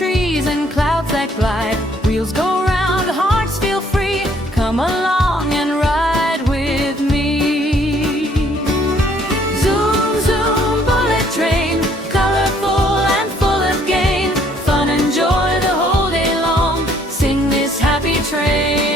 trees and clouds that glide. Wheels go round, hearts feel free. Come along and ride with me. Zoom, zoom, bullet train, colorful and full of gain. Fun and joy the whole day long. Sing this happy train.